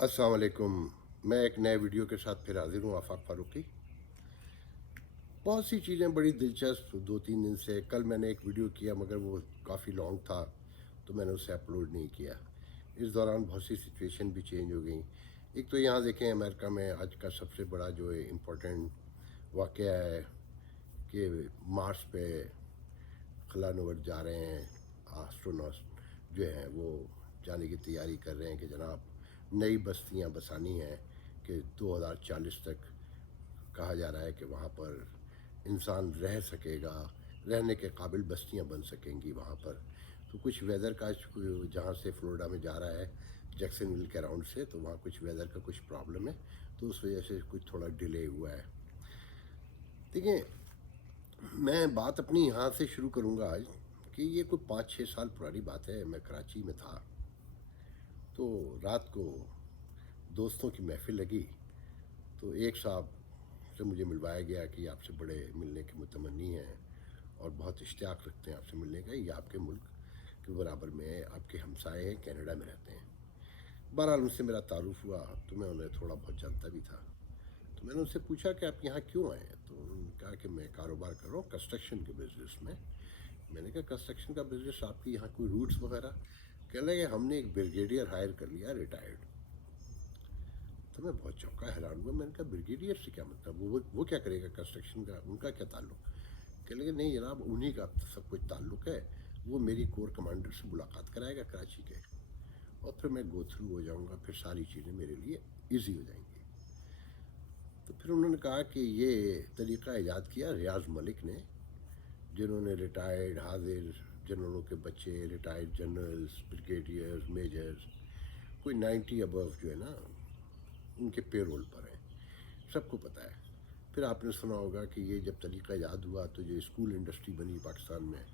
अस्सलाम वालेकुम। मैं एक नए वीडियो के साथ फिर हाजिर हूँ, आफाक फारूकी। बहुत सी चीज़ें बड़ी दिलचस्प 2-3 दिन से। कल मैंने एक वीडियो किया मगर वो काफ़ी लॉन्ग था तो मैंने उसे अपलोड नहीं किया। इस दौरान बहुत सी सिचुएशन भी चेंज हो गई। एक तो यहाँ देखें, अमेरिका में आज का सबसे बड़ा जो है इम्पोर्टेंट वाक़या है कि मार्स पे खलानवर जा रहे हैं। एस्ट्रोनॉट्स जो हैं वो जाने की तैयारी कर रहे हैं कि जनाब नई बस्तियां बसानी हैं कि 2040 तक कहा जा रहा है कि वहाँ पर इंसान रह सकेगा, रहने के काबिल बस्तियां बन सकेंगी वहाँ पर। तो कुछ वेदर का जहाँ से फ्लोरिडा में जा रहा है जैक्सनविल के अराउंड से, तो वहाँ कुछ वेदर का कुछ प्रॉब्लम है, तो उस वजह से कुछ थोड़ा डिले हुआ है। देखिए, मैं बात अपनी यहाँ से शुरू करूँगा आज कि ये कोई 5-6 साल पुरानी बात है। मैं कराची में था तो रात को दोस्तों की महफिल लगी, तो एक साहब से मुझे मिलवाया गया कि आपसे बड़े मिलने के मुतमन्नी हैं और बहुत इश्तियाक रखते हैं आपसे मिलने का। ये आपके मुल्क के बराबर में आपके हमसाए हैं, कनाडा में रहते हैं। बहरहाल उनसे मेरा तारुफ हुआ तो मैं उन्हें थोड़ा बहुत जानता भी था। तो मैंने उनसे पूछा कि आप यहाँ क्यों आए हैं, तो उन्होंने कहा कि मैं कारोबार कर रहा हूँ कंस्ट्रक्शन के बिज़नेस में। मैंने कहा कंस्ट्रक्शन का बिज़नेस, आपकी यहाँ कोई रूट्स वगैरह? कह लगे हमने एक ब्रिगेडियर हायर कर लिया, रिटायर्ड। तो मैं बहुत चौंका, हैरान हुआ। मैंने कहा ब्रिगेडियर से क्या मतलब, वो क्या करेगा कंस्ट्रक्शन का, उनका क्या ताल्लुक? कह लगे नहीं जनाब, उन्हीं का सब कुछ ताल्लुक है, वो मेरी कोर कमांडर से मुलाकात कराएगा कराची के, और फिर मैं गो थ्रू हो जाऊँगा, फिर सारी चीज़ें मेरे लिए ईजी हो जाएंगी। तो फिर उन्होंने कहा कि ये तरीक़ा ईजाद किया रियाज मलिक ने, जिन्होंने रिटायर्ड हाजिर जनरलों के बच्चे, रिटायर्ड जनरल्स, ब्रिगेडियर्स, मेजर्स, कोई 90 अबव जो है ना, उनके पेरोल पर हैं, सबको पता है। फिर आपने सुना होगा कि ये जब तरीक़ा ईजाद हुआ तो जो स्कूल इंडस्ट्री बनी पाकिस्तान में,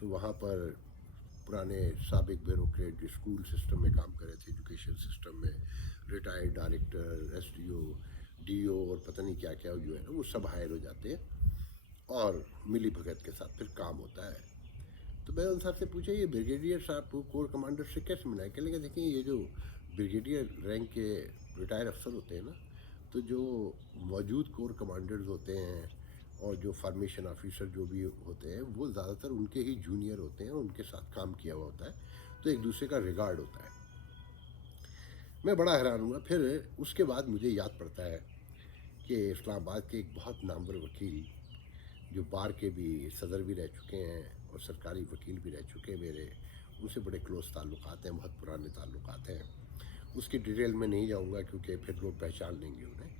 तो वहाँ पर पुराने साबिक ब्यूरोक्रेट जो स्कूल सिस्टम में काम कर रहे थे, एजुकेशन सिस्टम में, रिटायर्ड डायरेक्टर, एसडीओ, डीओ और पता नहीं क्या क्या जो है ना, वो सब हायर हो जाते हैं और मिली भगत के साथ फिर काम होता है। तो मैंने उन साहब से पूछा ये ब्रिगेडियर साहब को कोर कमांडर से कैसे मिलाए? कह लगे देखिए, ये जो ब्रिगेडियर रैंक के रिटायर अफसर होते हैं ना, तो जो मौजूद कोर कमांडर्स होते हैं और जो फार्मेशन ऑफिसर जो भी होते हैं, वो ज़्यादातर उनके ही जूनियर होते हैं, उनके साथ काम किया हुआ होता है, तो एक दूसरे का रिगार्ड होता है। मैं बड़ा हैरान हुआ। फिर उसके बाद मुझे याद पड़ता है कि इस्लामाबाद के एक बहुत नामवर वकील, जो बार के भी सदर भी रह चुके हैं और सरकारी वकील भी रह चुके हैं मेरे, उनसे बड़े क्लोज ताल्लुकात हैं, बहुत पुराने ताल्लुकात हैं। उसकी डिटेल में नहीं जाऊंगा क्योंकि फिर लोग पहचान लेंगे उन्हें।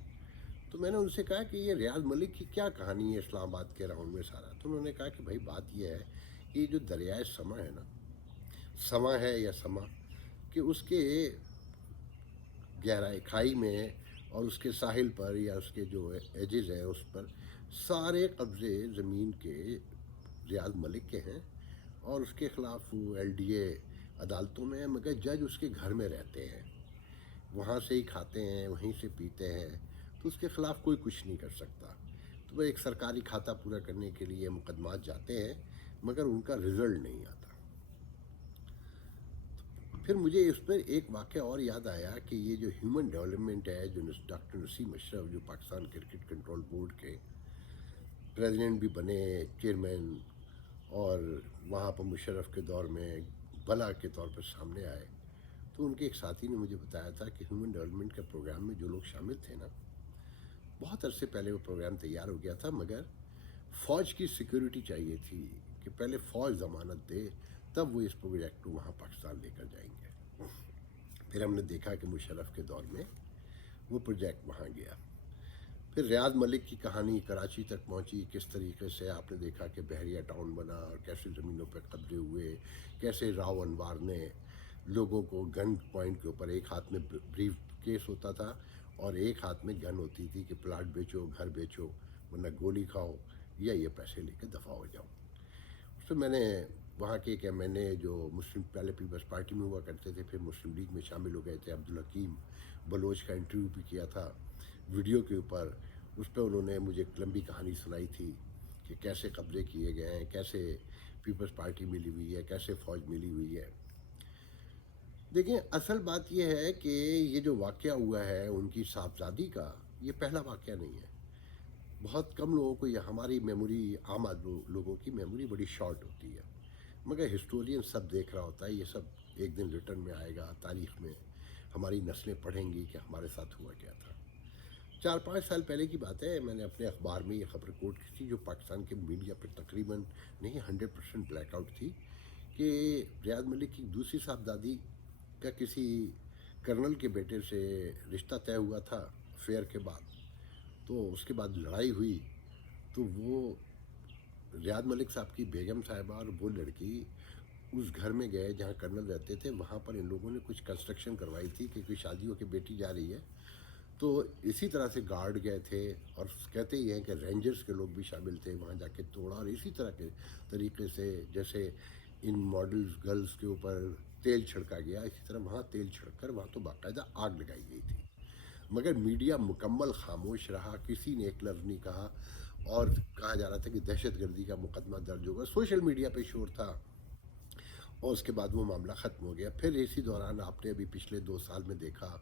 तो मैंने उनसे कहा कि ये रियाज मलिक की क्या कहानी है इस्लामाबाद के राउंड में सारा? तो उन्होंने कहा कि भाई बात यह है कि ये जो दरियाए समा है ना, समा है या समा, कि उसके गहराई खाई में और उसके साहिल पर या उसके जो एजेस हैं उस पर सारे कब्ज़े ज़मीन के रियाज मलिक के हैं, और उसके ख़िलाफ़ वो एलडीए अदालतों में है, मगर जज उसके घर में रहते हैं, वहाँ से ही खाते हैं, वहीं से पीते हैं, तो उसके ख़िलाफ़ कोई कुछ नहीं कर सकता। तो वह एक सरकारी खाता पूरा करने के लिए मुकदमात जाते हैं, मगर उनका रिज़ल्ट नहीं आता। फिर मुझे इस पर एक वाक़या और याद आया कि ये जो ह्यूमन डेवलपमेंट है, जो डॉक्टर नसीम अशरफ, जो पाकिस्तान क्रिकेट कंट्रोल बोर्ड के प्रेसिडेंट भी बने, चेयरमैन, और वहाँ पर मुशर्रफ के दौर में बला के तौर पर सामने आए, तो उनके एक साथी ने मुझे बताया था कि ह्यूमन डेवलपमेंट के प्रोग्राम में जो लोग शामिल थे ना, बहुत अरसे पहले वो प्रोग्राम तैयार हो गया था, मगर फ़ौज की सिक्योरिटी चाहिए थी कि पहले फ़ौज ज़मानत दे, तब वो इस प्रोजेक्ट को वहाँ पाकिस्तान लेकर जाएंगे। फिर हमने देखा कि मुशर्रफ के दौर में वो प्रोजेक्ट वहाँ गया। फिर रियाज मलिक की कहानी कराची तक पहुँची, किस तरीके से आपने देखा कि बहरिया टाउन बना और कैसे ज़मीनों पर कब्जे हुए, कैसे राव अनवार ने लोगों को गन पॉइंट के ऊपर, एक हाथ में ब्रीफ केस होता था और एक हाथ में गन होती थी कि प्लाट बेचो, घर बेचो, वरना गोली खाओ या ये पैसे लेकर दफ़ा हो जाओ। उसमें मैंने वहाँ के एक एमएनए जो मुस्लिम पहले पीपल्स पार्टी में हुआ करते थे, फिर मुस्लिम लीग में शामिल हो गए थे, अब्दुल हकीम बलोच का इंटरव्यू भी किया था वीडियो के ऊपर। उस पर उन्होंने मुझे एक लंबी कहानी सुनाई थी कि कैसे कब्ज़े किए गए हैं, कैसे पीपल्स पार्टी मिली हुई है, कैसे फ़ौज मिली हुई है। دیکھیں اصل بات یہ ہے کہ یہ جو واقعہ ہوا ہے ان کی صاحبزادی کا، یہ پہلا واقعہ نہیں ہے. بہت کم لوگوں کو یہ ہماری میموری، عام لوگوں کی میموری بڑی شارٹ ہوتی ہے، مگر ہسٹورین سب دیکھ رہا ہوتا ہے. یہ سب ایک دن ریٹرن میں آئے گا، تاریخ میں ہماری نسلیں پڑھیں گی کہ ہمارے ساتھ ہوا کیا تھا. 4-5 سال پہلے کی بات ہے، میں نے اپنے اخبار میں یہ خبر کوٹ کی تھی جو پاکستان کے میڈیا پہ تقریباً نہیں 100% بلیک آؤٹ تھی، کہ ریاض ملک کی دوسری صاحبزادی کا کسی کرنل کے بیٹے سے رشتہ طے ہوا تھا افیئر کے بعد. تو اس کے بعد لڑائی ہوئی، تو وہ ریاض ملک صاحب کی بیگم صاحبہ اور وہ لڑکی اس گھر میں گئے جہاں کرنل رہتے تھے. وہاں پر ان لوگوں نے کچھ کنسٹرکشن کروائی تھی کہ کوئی شادی ہو کے بیٹی جا رہی ہے. تو اسی طرح سے گارڈ گئے تھے، اور کہتے ہی ہیں کہ رینجرز کے لوگ بھی شامل تھے، وہاں جا کے توڑا. اور اسی طرح کے طریقے سے جیسے ان ماڈلز گرلز کے اوپر تیل چھڑکا گیا، اسی طرح وہاں تیل چھڑک کر وہاں تو باقاعدہ آگ لگائی گئی تھی. مگر میڈیا مکمل خاموش رہا، کسی نے ایک لفظ نہیں کہا. اور کہا جا رہا تھا کہ دہشت گردی کا مقدمہ درج ہوگا، سوشل میڈیا پہ شور تھا. اور اس کے بعد وہ معاملہ ختم ہو گیا. پھر اسی دوران آپ نے ابھی پچھلے 2 سال میں دیکھا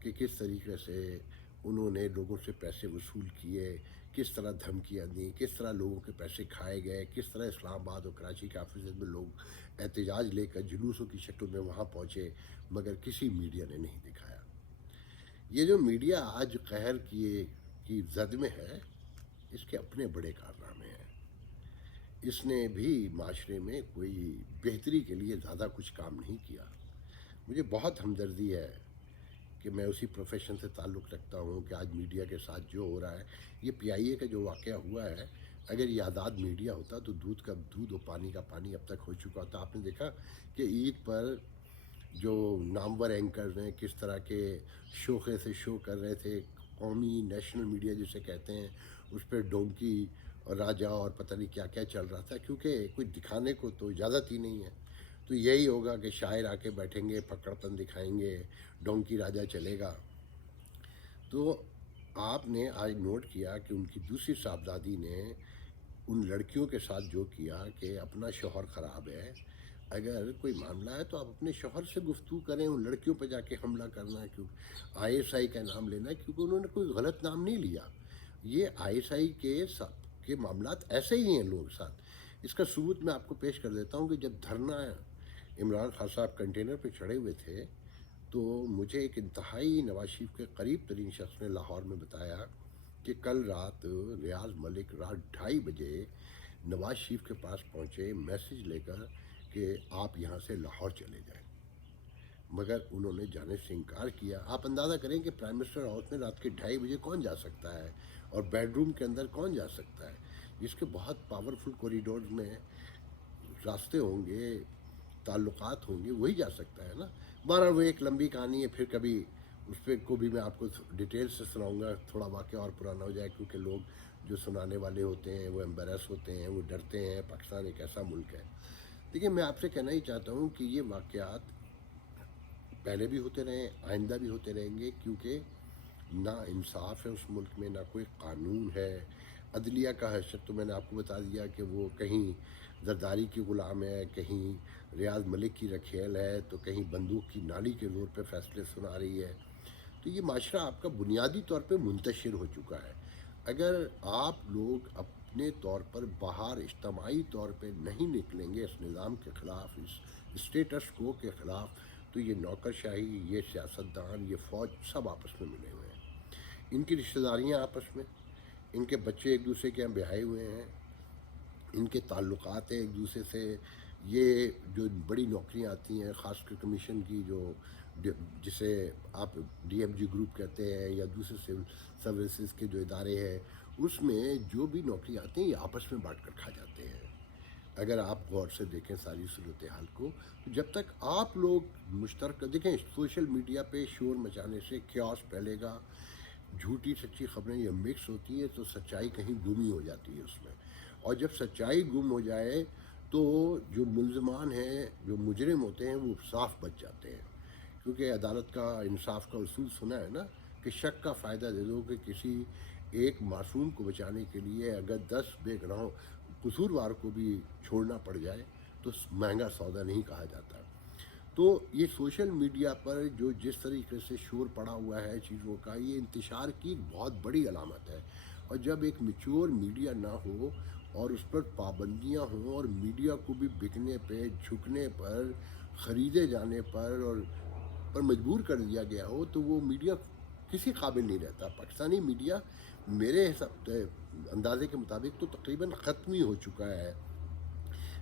کہ کس طریقے سے انہوں نے لوگوں سے پیسے وصول کیے، کس طرح دھمکیاں دیں، کس طرح لوگوں کے پیسے کھائے گئے، کس طرح اسلام آباد اور کراچی کے آفیسز میں لوگ احتجاج لے کر جلوسوں کی شکل میں وہاں پہنچے، مگر کسی میڈیا نے نہیں دکھایا. یہ جو میڈیا آج قہر کی زد میں ہے، اس کے اپنے بڑے کارنامے ہیں. اس نے بھی معاشرے میں کوئی بہتری کے لیے زیادہ کچھ کام نہیں کیا. مجھے بہت ہمدردی ہے کہ میں اسی پروفیشن سے تعلق رکھتا ہوں کہ آج میڈیا کے ساتھ جو ہو رہا ہے، یہ پی آئی اے کا جو واقعہ ہوا ہے، اگر یہ آزاد میڈیا ہوتا تو دودھ کا دودھ اور پانی کا پانی اب تک ہو چکا ہوتا. آپ نے دیکھا کہ عید پر جو نامور اینکرز ہیں کس طرح کے شوخے سے شو کر رہے تھے. قومی نیشنل میڈیا جسے کہتے ہیں، اس پہ ڈونکی اور راجا اور پتہ نہیں کیا کیا چل رہا تھا، کیونکہ کوئی دکھانے کو تو اجازت ہی نہیں ہے. تو یہی ہوگا کہ شاعر آ کے بیٹھیں گے، پکڑ پن دکھائیں گے، ڈونکی راجا چلے گا. تو آپ نے آج نوٹ کیا کہ ان کی دوسری صاحبزادی نے ان لڑکیوں کے ساتھ جو کیا کہ اپنا شوہر خراب ہے، اگر کوئی معاملہ ہے تو آپ اپنے شوہر سے گفتگو کریں. ان لڑکیوں پہ جا کے حملہ کرنا، کیوں آئی ایس آئی کا نام لینا، کیونکہ انہوں نے کوئی غلط نام نہیں لیا. یہ آئی ایس آئی کے معاملات ایسے ہی ہیں لوگ ساتھ. اس کا ثبوت میں آپ کو پیش کر دیتا ہوں کہ جب دھرنا عمران خان صاحب کنٹینر پہ چڑھے ہوئے تھے، تو مجھے ایک انتہائی نواز شریف کے قریب ترین شخص نے لاہور میں بتایا کہ کل رات ریاض ملک رات 2:30 بجے نواز شریف کے پاس پہنچے میسج لے کر کہ آپ یہاں سے لاہور چلے جائیں، مگر انہوں نے جانے سے انکار کیا. آپ اندازہ کریں کہ پرائم منسٹر ہاؤس میں رات کے 2:30 بجے کون جا سکتا ہے، اور بیڈ روم کے اندر کون جا سکتا ہے، جس کے بہت پاورفل کوریڈورز میں راستے ہوں گے، تعلقات ہوں گے، وہی جا سکتا ہے نا. بہرحال وہ ایک لمبی کہانی ہے، پھر کبھی اس پہ کو بھی میں آپ کو ڈیٹیل سے سناؤں گا. تھوڑا واقعہ اور پرانا ہو جائے، کیونکہ لوگ جو سنانے والے ہوتے ہیں وہ ایمبیرس ہوتے ہیں، وہ ڈرتے ہیں. پاکستان ایک ایسا ملک ہے. دیکھیں میں آپ سے کہنا ہی چاہتا ہوں کہ یہ واقعات پہلے بھی ہوتے رہے، آئندہ بھی ہوتے رہیں گے، کیونکہ نہ انصاف ہے اس ملک میں، نہ کوئی قانون ہے. عدلیہ کا حیثیت تو میں نے آپ کو بتا دیا کہ وہ کہیں زرداری کی غلام ہے، کہیں ریاض ملک کی رکھیل ہے، تو کہیں بندوق کی نالی کے زور پہ فیصلے سنا رہی ہے. تو یہ معاشرہ آپ کا بنیادی طور پہ منتشر ہو چکا ہے. اگر آپ لوگ اپنے طور پر باہر اجتماعی طور پہ نہیں نکلیں گے اس نظام کے خلاف، اس اسٹیٹس کو کے خلاف، تو یہ نوکر شاہی، یہ سیاستدان، یہ فوج سب آپس میں ملے ہوئے ہیں. ان کی رشتہ داریاں آپس میں، ان کے بچے ایک دوسرے کے یہاں بیاہے ہوئے ہیں، ان کے تعلقات ہیں ایک دوسرے سے. یہ جو بڑی نوکریاں آتی ہیں، خاص کر کمیشن کی، جو جسے آپ ڈی ایم جی گروپ کہتے ہیں یا دوسرے سول سروسز کے جو ادارے ہیں، اس میں جو بھی نوکری آتی ہیں یہ آپس میں بانٹ کر کھا جاتے ہیں. اگر آپ غور سے دیکھیں ساری صورتحال کو، تو جب تک آپ لوگ مشترکہ دیکھیں، سوشل میڈیا پہ شور مچانے سے کیوس پھیلے گا. جھوٹی سچی خبریں یہ مکس ہوتی ہیں تو سچائی کہیں گمی ہو جاتی ہے اس میں. اور جب سچائی گم ہو جائے تو جو ملزمان ہیں، جو مجرم ہوتے ہیں، وہ صاف بچ جاتے ہیں. کیونکہ عدالت کا، انصاف کا اصول سنا ہے نا کہ شک کا فائدہ دے دو. کہ کسی ایک معصوم کو بچانے کے لیے اگر 10 بے گناہ قصوروار کو بھی چھوڑنا پڑ جائے تو مہنگا سودا نہیں کہا جاتا. تو तो ये सोशल मीडिया पर जो जिस तरीके से शोर पड़ा हुआ है चीज़ों का, ये इंतशार की एक बहुत बड़ी अलामत है। और जब एक मैच्योर मीडिया ना हो और उस पर पाबंदियां हों और मीडिया को भी बिकने पे, झुकने पर, ख़रीदे जाने पर मजबूर कर दिया गया हो, तो वो मीडिया किसी काबिल नहीं रहता। पाकिस्तानी मीडिया मेरे हिसाब अंदाजे के मुताबिक तो तकरीबन ख़त्म ही हो चुका है।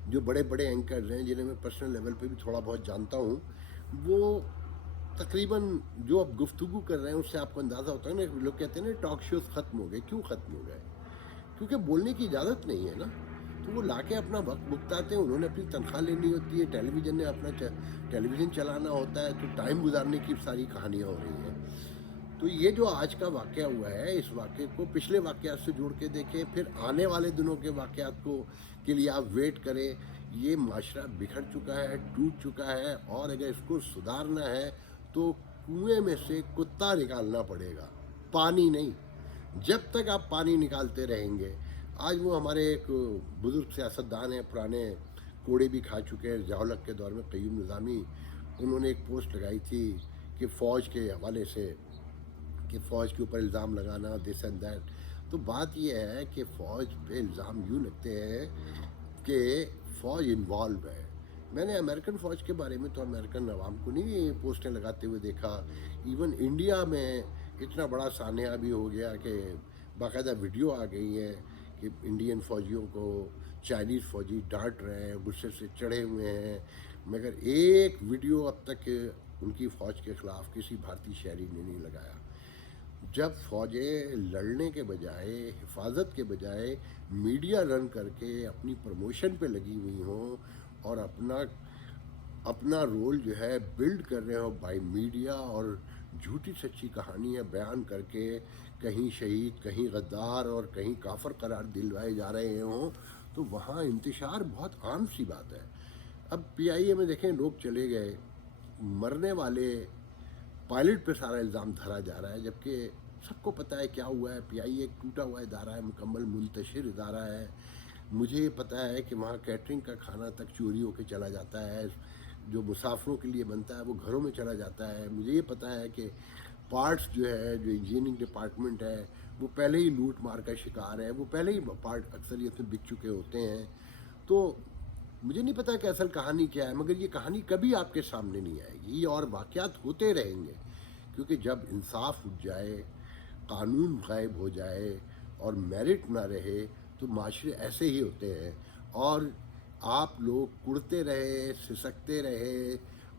जो बड़े बड़े एंकर्स हैं जिन्हें मैं पर्सनल लेवल पे भी थोड़ा बहुत जानता हूँ, वो तकरीबन जो अब गुफ्तगू कर रहे हैं उससे आपको अंदाज़ा होता है ना। लोग कहते हैं ना टॉक शोज ख़त्म हो गए। क्यों ख़त्म हो गए? क्योंकि बोलने की इजाज़त नहीं है ना। तो वो लाके अपना वक्त भुगताते हैं, उन्होंने अपनी तनख्वाह लेनी होती है, टेलीविज़न ने अपना टेलीविज़न चलाना होता है, तो टाइम गुजारने की सारी कहानियाँ हो रही हैं। तो ये जो आज का वाक़या हुआ है, इस वाक़े को पिछले वाक़यात से जोड़ के देखें, फिर आने वाले दिनों के वाक़यात को के लिए आप वेट करें। ये माशरा बिखर चुका है, टूट चुका है, और अगर इसको सुधारना है तो कुएं में से कुत्ता निकालना पड़ेगा, पानी नहीं। जब तक आप पानी निकालते रहेंगे, आज वो हमारे एक बुज़ुर्ग सियासतदान हैं, पुराने कोड़े भी खा चुके हैं, ज़िया-उल-हक़ के दौर में क़य्यूम निज़ामी, उन्होंने एक पोस्ट लगाई थी कि फ़ौज के हवाले से कि फ़ौज के ऊपर इल्ज़ाम लगाना, दिस एंड दैट। तो बात यह है कि फ़ौज पे इल्ज़ाम यूँ लगते हैं कि फ़ौज इन्वॉल्व है। मैंने अमेरिकन फ़ौज के बारे में तो अमेरिकन अवाम को नहीं पोस्टें लगाते हुए देखा। इवन इंडिया में इतना बड़ा सान्या भी हो गया कि बाकायदा वीडियो आ गई हैं कि इंडियन फ़ौजियों को चाइनीज़ फ़ौजी डांट रहे हैं, गुस्से से चढ़े हुए हैं, मगर एक वीडियो अब तक उनकी फ़ौज के ख़िलाफ़ किसी भारतीय शहरी ने नहीं लगाया। जब फ़ौजें लड़ने के बजाय, हिफाजत के बजाय मीडिया रन करके अपनी प्रमोशन पे लगी हुई हों और अपना रोल जो है बिल्ड कर रहे हो बाय मीडिया, और झूठी सच्ची कहानियाँ बयान करके कहीं शहीद, कहीं गद्दार और कहीं काफर करार दिलवाए जा रहे हों, तो वहाँ इंतशार बहुत आम सी बात है। अब PIA में देखें, लोग चले गए, मरने वाले पायलट पे सारा इल्ज़ाम धरा जा रहा है, जबकि सबको पता है क्या हुआ है। PIA एक टूटा हुआ इदारा है, मुकम्मल मुंतशिर इदारा है। मुझे पता है कि वहाँ कैटरिंग का खाना तक चोरी होकर चला जाता है, जो मुसाफिरों के लिए बनता है वो घरों में चला जाता है। मुझे ये पता है कि पार्ट्स जो है, जो इंजीनियरिंग डिपार्टमेंट है, वो पहले ही लूट मार का शिकार है, वो पहले ही पार्ट अक्सरियत में बिक चुके होते हैं। तो मुझे नहीं पता कि असल कहानी क्या है, मगर ये कहानी कभी आपके सामने नहीं आएगी और वाक़यात होते रहेंगे, क्योंकि जब इंसाफ उठ जाए, कानून गायब हो जाए और मेरिट ना रहे, तो माशरे ऐसे ही होते हैं। और आप लोग कुड़ते रहे, सिसकते रहे,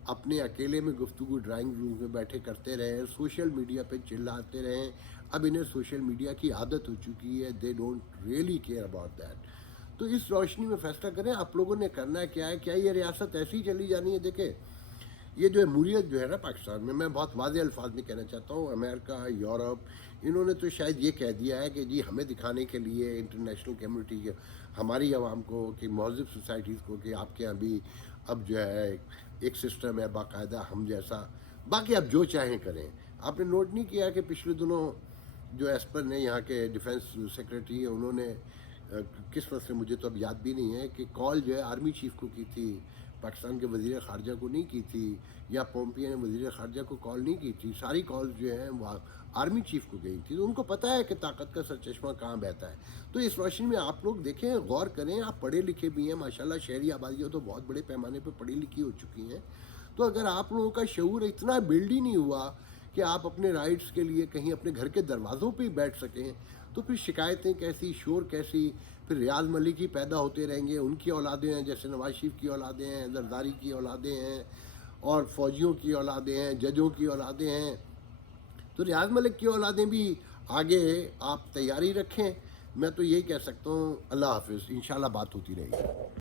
अपने अकेले में गुफ्तगू ड्राइंग रूम में बैठे करते रहे, सोशल मीडिया पे चिल्लाते रहें। अब इन्हें सोशल मीडिया की आदत हो चुकी है, they don't really care about that. तो इस रोशनी में फैसला करें आप लोगों ने करना क्या है। क्या ये रियासत ऐसी ही चली जानी है? देखें, ये जो जमहूरियत जो है ना पाकिस्तान में, मैं बहुत वाज़ेह अल्फाज में कहना चाहता हूँ, अमेरिका, यूरोप, इन्होंने तो शायद ये कह दिया है कि जी हमें दिखाने के लिए इंटरनेशनल कम्युनिटी के, हमारी आवाम को, कि महज़िब सोसाइटीज़ को, कि आपके यहाँ भी अब जो है एक सिस्टम है बाकायदा हम जैसा, बाकी आप जो चाहें करें। आपने नोट नहीं किया कि पिछले दिनों जो एस्पर ने, यहाँ के डिफेंस सेक्रेटरी हैं, उन्होंने किस वजह से मुझे तो अब याद भी नहीं है, कि कॉल जो है आर्मी चीफ को की थी, पाकिस्तान के वज़ीर ख़ारजा को नहीं की थी, या पोम्पियो ने वज़ीर ख़ारजा को कॉल नहीं की थी। सारी कॉल्स जो हैं वो आर्मी चीफ को गई थी। तो उनको पता है कि ताकत का सरचश्मा कहाँ बहता है। तो इस रोशनी में आप लोग देखें, गौर करें, आप पढ़े लिखे भी हैं माशाल्लाह, शहरी आबादियाँ तो बहुत बड़े पैमाने पर पढ़ी लिखी हो चुकी हैं। तो अगर आप लोगों का शऊर इतना बिल्ड ही नहीं हुआ कि आप अपने राइट्स के लिए कहीं अपने घर के दरवाज़ों पे ही बैठ सकें, तो फिर शिकायतें कैसी, शोर कैसी, फिर रियाज मलिक ही पैदा होते रहेंगे, उनकी औलादें हैं, जैसे नवाज शरीफ की औलादें हैं, जरदारी की औलादें हैं, और फ़ौजियों की औलादें हैं, जजों की औलादें हैं। तो रियाज मलिक की औलादें भी आगे आप तैयारी रखें। मैं तो यही कह सकता हूँ। अल्लाह हाफिज़, इंशाल्लाह बात होती रहेगी।